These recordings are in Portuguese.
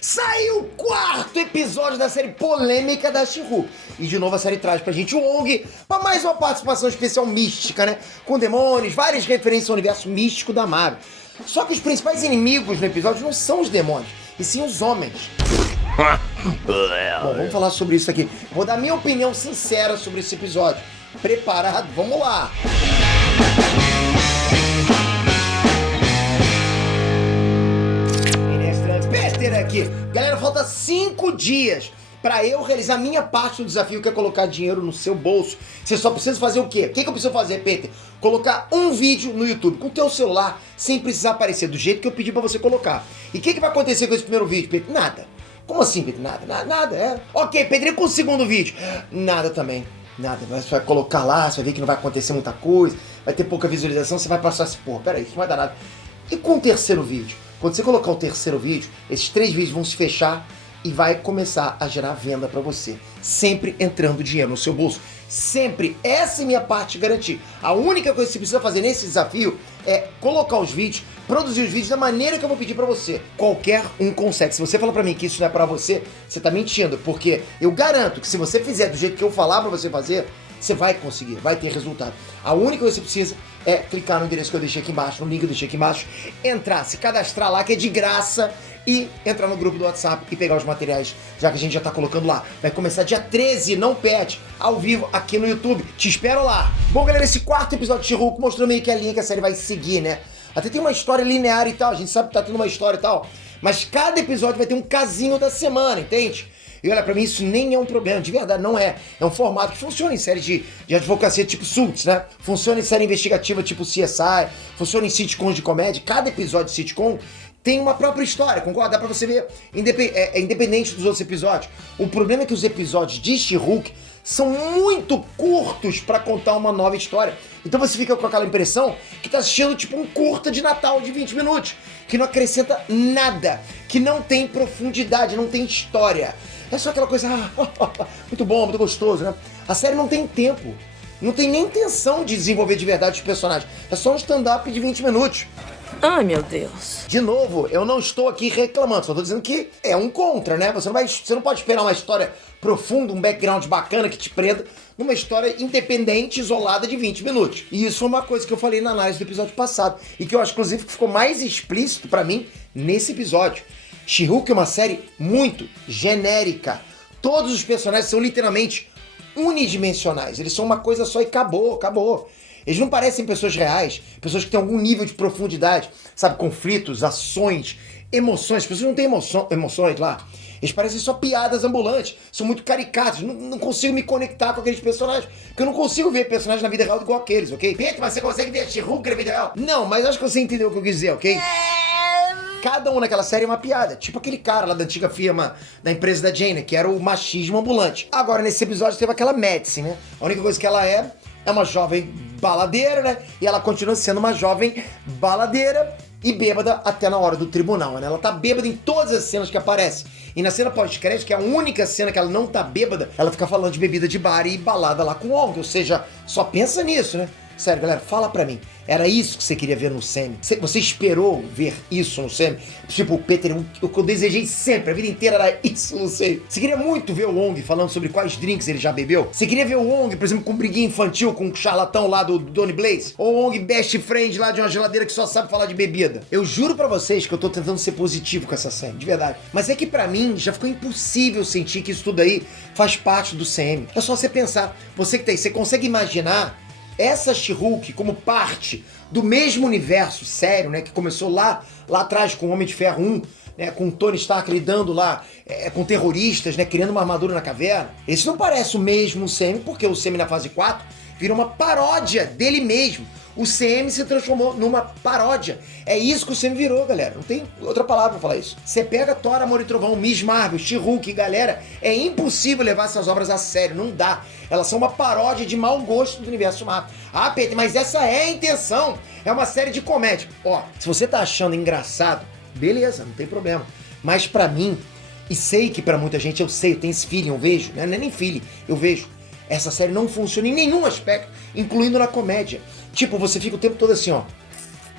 Saiu o quarto episódio da série polêmica da She-Hulk. E de novo a série traz pra gente o Wong pra mais uma participação especial mística, né? Com demônios, várias referências ao universo místico da Marvel. Só que os principais inimigos no episódio não são os demônios, e sim os homens. Bom, vamos falar sobre isso aqui. Vou dar minha opinião sincera sobre esse episódio. Preparado? Vamos lá! Peter aqui. Galera, falta 5 dias pra eu realizar minha parte do desafio, que é colocar dinheiro no seu bolso. Você só precisa fazer o quê? O que eu preciso fazer, Peter? Colocar um vídeo no YouTube com o teu celular, sem precisar aparecer do jeito que eu pedi pra você colocar. E o que vai acontecer com esse primeiro vídeo, Peter? Nada. Como assim, Peter? Nada, é. Ok, Pedro, e com o segundo vídeo? Nada também. Nada. Você vai colocar lá, você vai ver que não vai acontecer muita coisa, vai ter pouca visualização, você vai passar assim, porra, peraí, isso não vai dar nada. E com o terceiro vídeo? Quando você colocar o terceiro vídeo, esses 3 vídeos vão se fechar e vai começar a gerar venda pra você. Sempre entrando dinheiro no seu bolso. Sempre. Essa é minha parte de garantir. A única coisa que você precisa fazer nesse desafio é colocar os vídeos, produzir os vídeos da maneira que eu vou pedir pra você. Qualquer um consegue. Se você falar pra mim que isso não é pra você, você tá mentindo. Porque eu garanto que se você fizer do jeito que eu falar pra você fazer, você vai conseguir, vai ter resultado. A única coisa que você precisa é clicar no endereço que eu deixei aqui embaixo, no link que eu deixei aqui embaixo, entrar, se cadastrar lá, que é de graça, e entrar no grupo do WhatsApp e pegar os materiais, já que a gente já tá colocando lá. Vai começar dia 13, não perde, ao vivo aqui no YouTube. Te espero lá. Bom, galera, esse quarto episódio de She-Hulk mostrou meio que a linha que a série vai seguir, né? Até tem uma história linear e tal, a gente sabe que tá tendo uma história e tal, mas cada episódio vai ter um casinho da semana, entende? E olha, pra mim isso nem é um problema, de verdade, não é. É um formato que funciona em série de advocacia tipo Suits, né? Funciona em série investigativa tipo CSI, funciona em sitcoms de comédia. Cada episódio de sitcom tem uma própria história, concorda? Dá pra você ver independente dos outros episódios. O problema é que os episódios de She-Hulk são muito curtos pra contar uma nova história. Então você fica com aquela impressão que tá assistindo tipo um curta de Natal de 20 minutos, que não acrescenta nada, que não tem profundidade, não tem história. É só aquela coisa, muito bom, muito gostoso, né? A série não tem tempo, não tem nem intenção de desenvolver de verdade os personagens. É só um stand-up de 20 minutos. Ai, meu Deus. De novo, eu não estou aqui reclamando, só estou dizendo que é um contra, né? Você não pode esperar uma história profunda, um background bacana que te prenda numa história independente, isolada de 20 minutos. E isso foi uma coisa que eu falei na análise do episódio passado, e que eu acho, inclusive, que ficou mais explícito pra mim nesse episódio. She-Hulk é uma série muito genérica. Todos os personagens são literalmente unidimensionais. Eles são uma coisa só e acabou. Eles não parecem pessoas reais, pessoas que têm algum nível de profundidade, sabe? Conflitos, ações, emoções. As pessoas não têm emoções lá. Eles parecem só piadas ambulantes. São muito caricatos. Não consigo me conectar com aqueles personagens. Porque eu não consigo ver personagens na vida real igual aqueles, ok? Pedro, mas você consegue ver She-Hulk na vida real? Não, mas acho que você entendeu o que eu quis dizer, ok? Cada um naquela série é uma piada. Tipo aquele cara lá da antiga firma da empresa da Jane, que era o machismo ambulante. Agora, nesse episódio, teve aquela Madison, né? A única coisa que ela é uma jovem baladeira, né? E ela continua sendo uma jovem baladeira e bêbada até na hora do tribunal, né? Ela tá bêbada em todas as cenas que aparecem. E na cena pós-crédito, que é a única cena que ela não tá bêbada, ela fica falando de bebida de bar e balada lá com o Wong. Ou seja, só pensa nisso, né? Sério, galera, fala pra mim. Era isso que você queria ver no Sam? Você esperou ver isso no Sam? Tipo, Peter, o que eu desejei sempre, a vida inteira era isso no Sam. Você queria muito ver o Wong falando sobre quais drinks ele já bebeu? Você queria ver o Wong, por exemplo, com um briguinha infantil com um charlatão lá do Donny Blaze? Ou o Wong best friend lá de uma geladeira que só sabe falar de bebida? Eu juro pra vocês que eu tô tentando ser positivo com essa série, de verdade. Mas é que pra mim já ficou impossível sentir que isso tudo aí faz parte do CM. É só você pensar. Você que tá aí, você consegue imaginar essa She-Hulk como parte do mesmo universo sério, né, que começou lá atrás com o Homem de Ferro 1, né, com o Tony Stark lidando lá com terroristas, né, criando uma armadura na caverna. Esse não parece o mesmo CM, porque o CM na fase 4 vira uma paródia dele mesmo. O CM se transformou numa paródia. É isso que o CM virou, galera. Não tem outra palavra pra falar isso. Você pega Thor, Amor e Trovão, Miss Marvel, She-Hulk, galera, é impossível levar essas obras a sério. Não dá. Elas são uma paródia de mau gosto do universo Marvel. Ah, Pedro, mas essa é a intenção. É uma série de comédia. Ó, se você tá achando engraçado, beleza, não tem problema. Mas pra mim, e sei que pra muita gente, eu tenho esse feeling, eu vejo, né? Não é nem feeling, eu vejo. Essa série não funciona em nenhum aspecto, incluindo na comédia. Tipo, você fica o tempo todo assim, ó.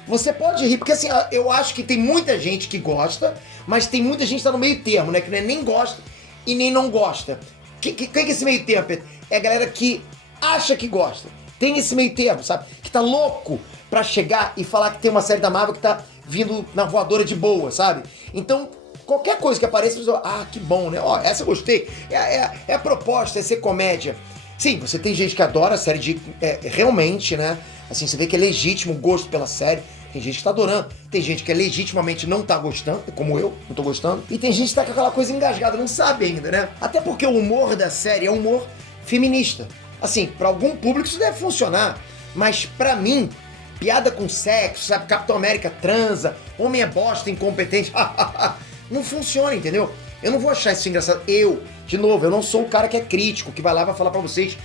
Você pode rir, porque assim, eu acho que tem muita gente que gosta, mas tem muita gente que tá no meio termo, né? Que nem gosta e nem não gosta. Quem que é esse meio termo, Pedro? É a galera que acha que gosta. Tem esse meio termo, sabe? Que tá louco pra chegar e falar que tem uma série da Marvel que tá vindo na voadora de boa, sabe? Então, qualquer coisa que apareça, você fala, que bom, né? Ó, essa eu gostei. É a proposta, é ser comédia. Sim, você tem gente que adora a série de... realmente, né? Assim, você vê que é legítimo o gosto pela série. Tem gente que tá adorando. Tem gente que legitimamente não tá gostando, como eu, não tô gostando. E tem gente que tá com aquela coisa engasgada, não sabe ainda, né? Até porque o humor da série é um humor feminista. Assim, pra algum público isso deve funcionar. Mas pra mim, piada com sexo, sabe? Capitão América transa, homem é bosta, incompetente. Não funciona, entendeu? Eu não vou achar isso engraçado. De novo, eu não sou o cara que é crítico, que vai lá e vai falar pra vocês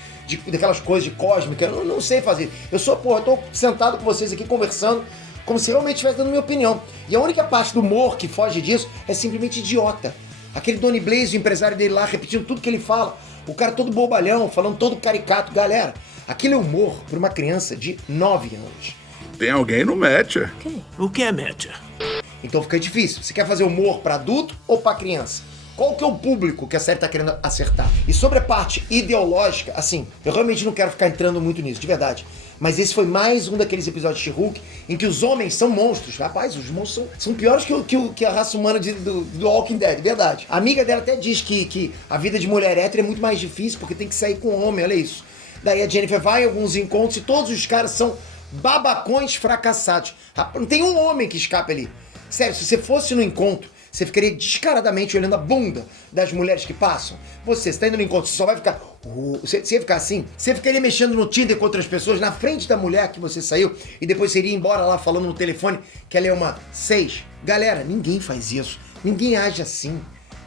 daquelas coisas de cósmica. Eu não sei fazer. Eu tô sentado com vocês aqui conversando como se realmente estivesse dando minha opinião. E a única parte do humor que foge disso é simplesmente idiota. Aquele Donny Blaze, o empresário dele lá, repetindo tudo que ele fala. O cara todo bobalhão, falando todo caricato. Galera, aquele é humor para uma criança de 9 anos. Tem alguém no match. Quem? O que é match? Então fica difícil. Você quer fazer humor para adulto ou para criança? Qual que é o público que a série tá querendo acertar? E sobre a parte ideológica, assim, eu realmente não quero ficar entrando muito nisso, de verdade. Mas esse foi mais um daqueles episódios de She-Hulk em que os homens são monstros. Rapaz, os monstros são piores que a raça humana do Walking Dead, de verdade. A amiga dela até diz que a vida de mulher hétero é muito mais difícil porque tem que sair com homem, olha isso. Daí a Jennifer vai em alguns encontros e todos os caras são babacões fracassados. Não tem um homem que escape ali. Sério, se você fosse no encontro, você ficaria descaradamente olhando a bunda das mulheres que passam. Você está indo no encontro, você só vai ficar... Você ia ficar assim? Você ficaria mexendo no Tinder com outras pessoas na frente da mulher que você saiu e depois você iria embora lá falando no telefone que ela é uma 6? Galera, ninguém faz isso. Ninguém age assim.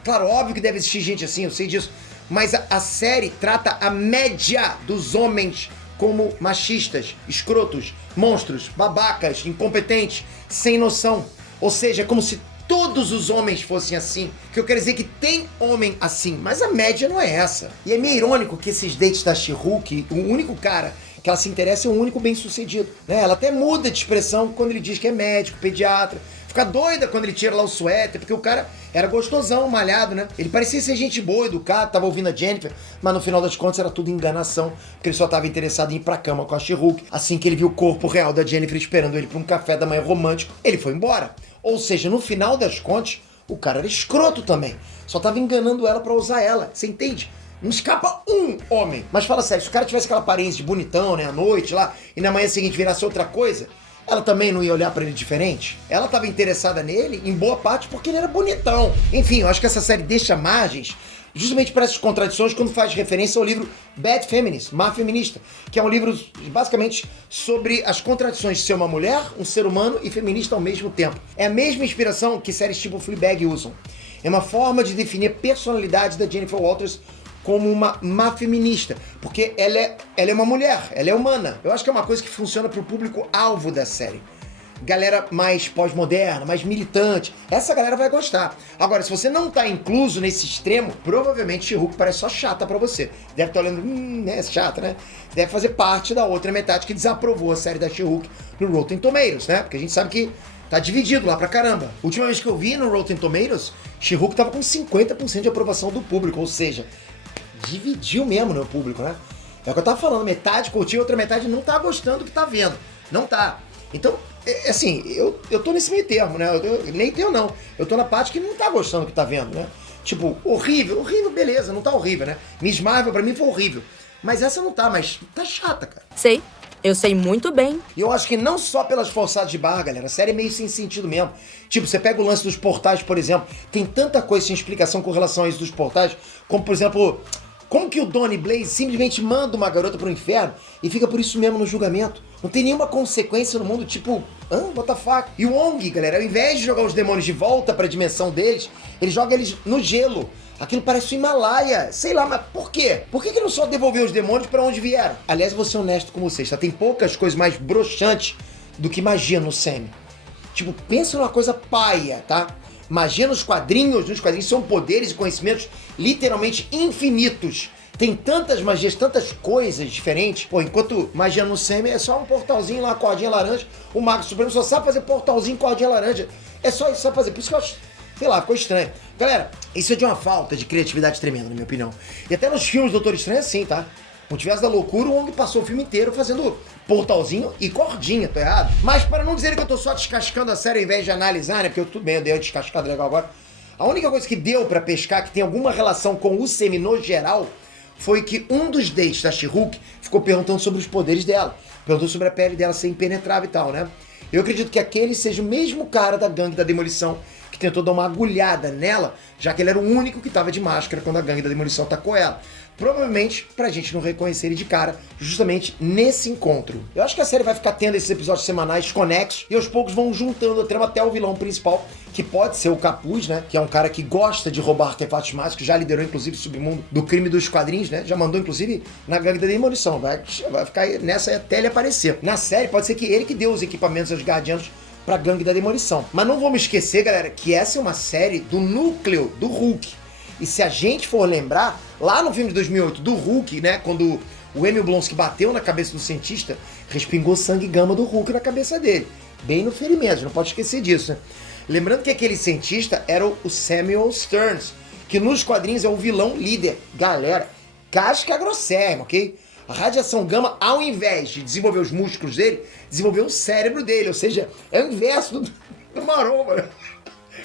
Claro, óbvio que deve existir gente assim, eu sei disso. Mas a série trata a média dos homens como machistas, escrotos, monstros, babacas, incompetentes, sem noção. Ou seja, é como se todos os homens fossem assim. Que eu quero dizer que tem homem assim, mas a média não é essa. E é meio irônico que esses dates da She-Hulk, o único cara que ela se interessa é o único bem-sucedido, né? Ela até muda de expressão quando ele diz que é médico, pediatra. Fica doida quando ele tira lá o suéter, porque o cara era gostosão, malhado, né? Ele parecia ser gente boa, educado, tava ouvindo a Jennifer, mas no final das contas era tudo enganação, porque ele só tava interessado em ir pra cama com a She-Hulk. Assim que ele viu o corpo real da Jennifer esperando ele pra um café da manhã romântico, ele foi embora. Ou seja, no final das contas, o cara era escroto também. Só tava enganando ela pra usar ela, você entende? Não escapa um homem. Mas fala sério, se o cara tivesse aquela aparência de bonitão, né, à noite lá, e na manhã seguinte virasse outra coisa, ela também não ia olhar pra ele diferente? Ela tava interessada nele, em boa parte, porque ele era bonitão. Enfim, eu acho que essa série deixa margens justamente para essas contradições quando faz referência ao livro Bad Feminist, Má Feminista, que é um livro basicamente sobre as contradições de ser uma mulher, um ser humano e feminista ao mesmo tempo. É a mesma inspiração que séries tipo Fleabag usam. É uma forma de definir a personalidade da Jennifer Walters como uma má feminista, porque ela é uma mulher, ela é humana. Eu acho que é uma coisa que funciona pro público-alvo da série. Galera mais pós-moderna, mais militante, essa galera vai gostar. Agora, se você não tá incluso nesse extremo, provavelmente She-Hulk parece só chata pra você. Deve estar olhando, é chata, né? Deve fazer parte da outra metade que desaprovou a série da She-Hulk no Rotten Tomatoes, né? Porque a gente sabe que tá dividido lá pra caramba. Última vez que eu vi no Rotten Tomatoes, She-Hulk tava com 50% de aprovação do público, ou seja, dividiu mesmo no público, né? É o que eu tava falando, metade curtiu, outra metade não tá gostando do que tá vendo. Não tá. Então, assim, eu tô nesse meio termo, né? Nem tenho não. Eu tô na parte que não tá gostando do que tá vendo, né? Tipo, horrível, beleza, não tá horrível, né? Miss Marvel pra mim foi horrível. Mas essa não tá, mas tá chata, cara. Sei. Eu sei muito bem. E eu acho que não só pelas forçadas de barra, galera, a série é meio sem sentido mesmo. Tipo, você pega o lance dos portais, por exemplo, tem tanta coisa sem explicação com relação a isso dos portais, como, por exemplo, como que o Donny Blaze simplesmente manda uma garota pro inferno e fica por isso mesmo no julgamento? Não tem nenhuma consequência no mundo, tipo, what the fuck? E o Wong, galera, ao invés de jogar os demônios de volta pra dimensão deles, ele joga eles no gelo. Aquilo parece o Himalaia. Sei lá, mas por quê? Por que não só devolveu os demônios pra onde vieram? Aliás, vou ser honesto com vocês, tá? Tem poucas coisas mais broxantes do que magia no Semi. Tipo, pensa numa coisa paia, tá? Magia nos quadrinhos são poderes e conhecimentos literalmente infinitos. tem tantas magias, tantas coisas diferentes. Pô, enquanto magia no Semi é só um portalzinho lá, cordinha laranja, o Mago Supremo só sabe fazer portalzinho, cordinha laranja. É só isso, sabe fazer. Por isso que eu acho, sei lá, ficou estranho. Galera, isso é de uma falta de criatividade tremenda, na minha opinião. E até nos filmes do Doutor Estranho é assim, tá? Multiverso da Loucura, o Wong passou o filme inteiro fazendo portalzinho e cordinha, tô errado? Mas para não dizer que eu tô só descascando a série ao invés de analisar, né? Porque tudo bem, eu dei uma descascada legal agora. A única coisa que deu pra pescar, que tem alguma relação com o Semi no geral, foi que um dos dates da She-Hulk ficou perguntando sobre os poderes dela. Perguntou sobre a pele dela ser impenetrável e tal, né? Eu acredito que aquele seja o mesmo cara da gangue da Demolição que tentou dar uma agulhada nela, já que ele era o único que tava de máscara quando a gangue da Demolição atacou ela. Provavelmente pra gente não reconhecer ele de cara, justamente nesse encontro. Eu acho que a série vai ficar tendo esses episódios semanais conexos e aos poucos vão juntando a trama até o vilão principal, que pode ser o Capuz, né? Que é um cara que gosta de roubar artefatos mágicos, já liderou inclusive o submundo do crime dos quadrinhos, né? Já mandou inclusive na gangue da Demolição. Vai ficar nessa até ele aparecer. Na série pode ser que ele que deu os equipamentos aos Guardianos pra gangue da Demolição. Mas não vamos esquecer, galera, que essa é uma série do núcleo do Hulk. E se a gente for lembrar, lá no filme de 2008 do Hulk, né, quando o Emil Blonsky bateu na cabeça do cientista, respingou sangue gama do Hulk na cabeça dele. Bem no ferimento, não pode esquecer disso, né? Lembrando que aquele cientista era o Samuel Stearns, que nos quadrinhos é o vilão líder. Galera, casca grossérrima, ok? A radiação gama, ao invés de desenvolver os músculos dele, desenvolveu o cérebro dele, ou seja, é o inverso do Maromba.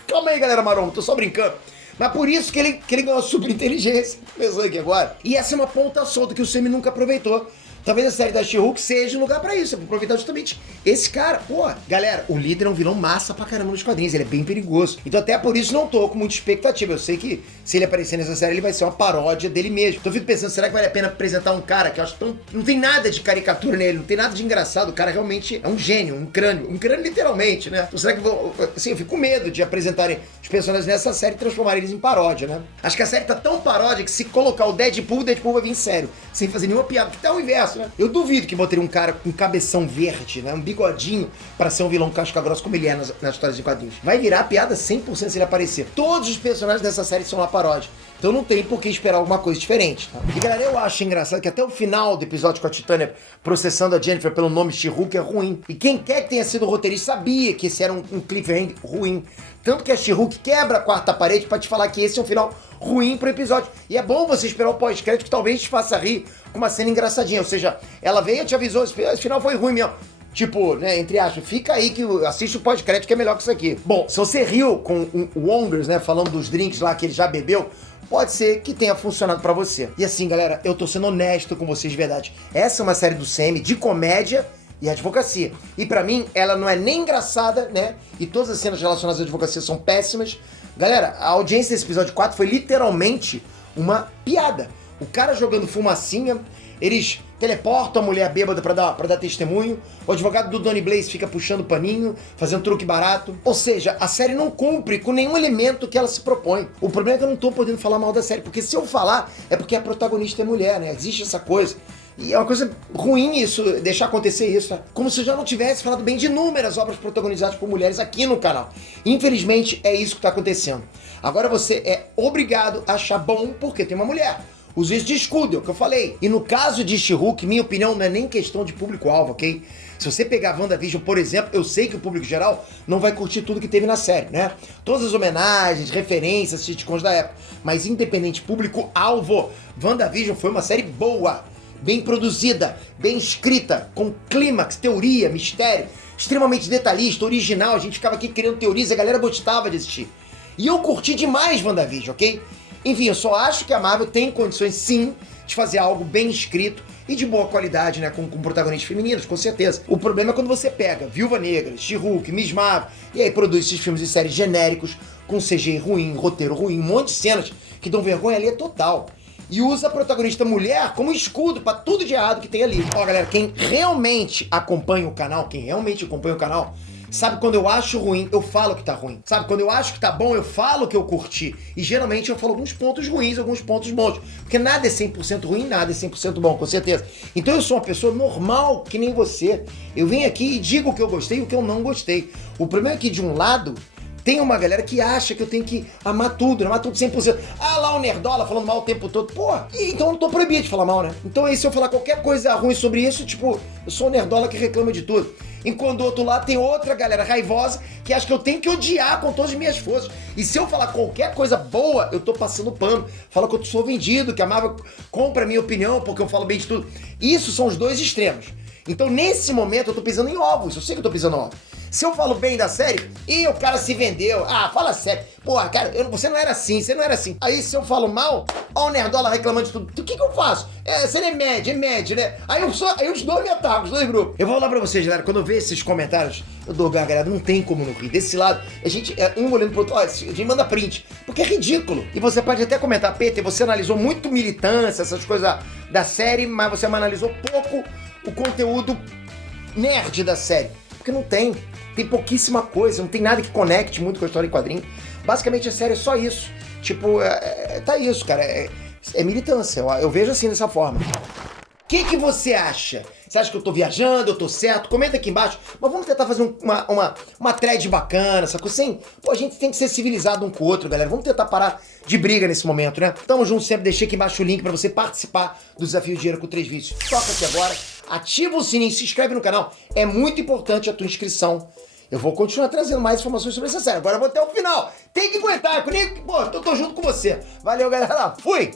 Calma aí, galera Maromba, tô só brincando. Mas por isso que ele ganhou super inteligência. Pensando aqui agora. E essa é uma ponta solta que o Semi nunca aproveitou. Talvez a série da She-Hulk seja um lugar pra isso, pra aproveitar justamente esse cara. Pô, galera, o líder é um vilão massa pra caramba nos quadrinhos, ele é bem perigoso. Então até por isso não tô com muita expectativa. Eu sei que se ele aparecer nessa série, ele vai ser uma paródia dele mesmo. Então eu fico pensando, será que vale a pena apresentar um cara que eu acho tão... Não tem nada de caricatura nele, não tem nada de engraçado. O cara realmente é um gênio, um crânio literalmente, né? Então será que assim, eu fico com medo de apresentarem os personagens nessa série e transformarem eles em paródia, né? Acho que a série tá tão paródia que se colocar o Deadpool vai vir sério, sem fazer nenhuma piada, porque tá o inverso, né? Eu duvido que botaria um cara com cabeção verde, né? Um bigodinho pra ser um vilão casca grossa como ele é nas histórias de quadrinhos. Vai virar piada 100% se ele aparecer. Todos os personagens dessa série são uma paródia. Então não tem por que esperar alguma coisa diferente, tá? E galera, eu acho engraçado que até o final do episódio com a Titânia processando a Jennifer pelo nome She-Hulk é ruim. E quem quer que tenha sido o roteirista sabia que esse era um cliffhanger ruim. Tanto que a She-Hulk quebra a quarta parede pra te falar que esse é um final ruim pro episódio. E é bom você esperar o pós-crédito que talvez te faça rir com uma cena engraçadinha. Ou seja, ela veio e te avisou, esse final foi ruim mesmo. Tipo, né, entre aspas, fica aí que assiste o pós-crédito que é melhor que isso aqui. Bom, se você riu com o Wongers, né, falando dos drinks lá que ele já bebeu, pode ser que tenha funcionado pra você. E assim, galera, eu tô sendo honesto com vocês de verdade. Essa é uma série do Semi de comédia e advocacia. E pra mim, ela não é nem engraçada, né? E todas as cenas relacionadas à advocacia são péssimas. Galera, a audiência desse episódio 4 foi literalmente uma piada. O cara jogando fumacinha, eles teleportam a mulher bêbada pra dar testemunho, o advogado do Donny Blaze fica puxando paninho, fazendo truque barato. Ou seja, a série não cumpre com nenhum elemento que ela se propõe. O problema é que eu não tô podendo falar mal da série, porque se eu falar, é porque a protagonista é mulher, né? Existe essa coisa. E é uma coisa ruim isso, deixar acontecer isso, tá? Como se eu já não tivesse falado bem de inúmeras obras protagonizadas por mulheres aqui no canal. Infelizmente, é isso que tá acontecendo. Agora você é obrigado a achar bom porque tem uma mulher. Uso isso de escudo, é o que eu falei. E no caso de She-Hulk, minha opinião não é nem questão de público-alvo, ok? Se você pegar WandaVision, por exemplo, eu sei que o público geral não vai curtir tudo que teve na série, né? Todas as homenagens, referências, sitcoms da época. Mas independente público-alvo, WandaVision foi uma série boa, bem produzida, bem escrita, com clímax, teoria, mistério, extremamente detalhista, original. A gente ficava aqui criando teorias e a galera gostava de assistir. E eu curti demais WandaVision, ok? Enfim, eu só acho que a Marvel tem condições, sim, de fazer algo bem escrito e de boa qualidade, né, com protagonistas femininos, com certeza. O problema é quando você pega Viúva Negra, She-Hulk, Miss Marvel, e aí produz esses filmes e séries genéricos, com CGI ruim, roteiro ruim, um monte de cenas que dão vergonha ali, é total. E usa a protagonista mulher como escudo pra tudo de errado que tem ali. Ó, galera, quem realmente acompanha o canal, sabe, quando eu acho ruim, eu falo que tá ruim. Sabe, quando eu acho que tá bom, eu falo que eu curti. E geralmente eu falo alguns pontos ruins, alguns pontos bons. Porque nada é 100% ruim, nada é 100% bom, com certeza. Então eu sou uma pessoa normal, que nem você. Eu venho aqui e digo o que eu gostei e o que eu não gostei. O problema é que, de um lado, tem uma galera que acha que eu tenho que amar tudo 100%. Ah, lá o Nerdola falando mal o tempo todo. Pô, então eu não tô proibido de falar mal, né? Então aí se eu falar qualquer coisa ruim sobre isso, tipo, eu sou o Nerdola que reclama de tudo. Enquanto do outro lado tem outra galera raivosa que acha que eu tenho que odiar com todas as minhas forças. E se eu falar qualquer coisa boa, eu tô passando pano. Fala que eu sou vendido, que a Marvel compra a minha opinião porque eu falo bem de tudo. Isso são os dois extremos. Então nesse momento eu tô pisando em ovos, eu sei que eu tô pisando em ovos. Se eu falo bem da série, e o cara se vendeu, fala sério. Porra, cara, você não era assim, você não era assim. Aí se eu falo mal, ó o Nerdola reclamando de tudo. O que eu faço? Você não é média, né? Aí os dois me atacam, os dois grupos. Eu vou falar pra vocês, galera, quando eu vejo esses comentários, eu dou galera, não tem como não rir. Desse lado, a gente, um olhando pro outro, a gente manda print, porque é ridículo. E você pode até comentar, Peter, você analisou muito militância, essas coisas da série, mas você analisou pouco o conteúdo nerd da série. Porque não tem. Tem pouquíssima coisa, não tem nada que conecte muito com a história em quadrinho. Basicamente a série é só isso. Tipo, tá isso, cara. É militância, eu vejo assim dessa forma. O que você acha? Você acha que eu tô viajando, eu tô certo? Comenta aqui embaixo. Mas vamos tentar fazer uma thread bacana, essa coisa assim. Pô, a gente tem que ser civilizado um com o outro, galera. Vamos tentar parar de briga nesse momento, né? Tamo junto sempre. Deixei aqui embaixo o link pra você participar do Desafio Dinheiro com 3 vídeos. Toca aqui agora, ativa o sininho, se inscreve no canal. É muito importante a tua inscrição. Eu vou continuar trazendo mais informações sobre essa série. Agora eu vou até o final. Tem que aguentar, comigo. Pô, tô junto com você. Valeu, galera. Fui!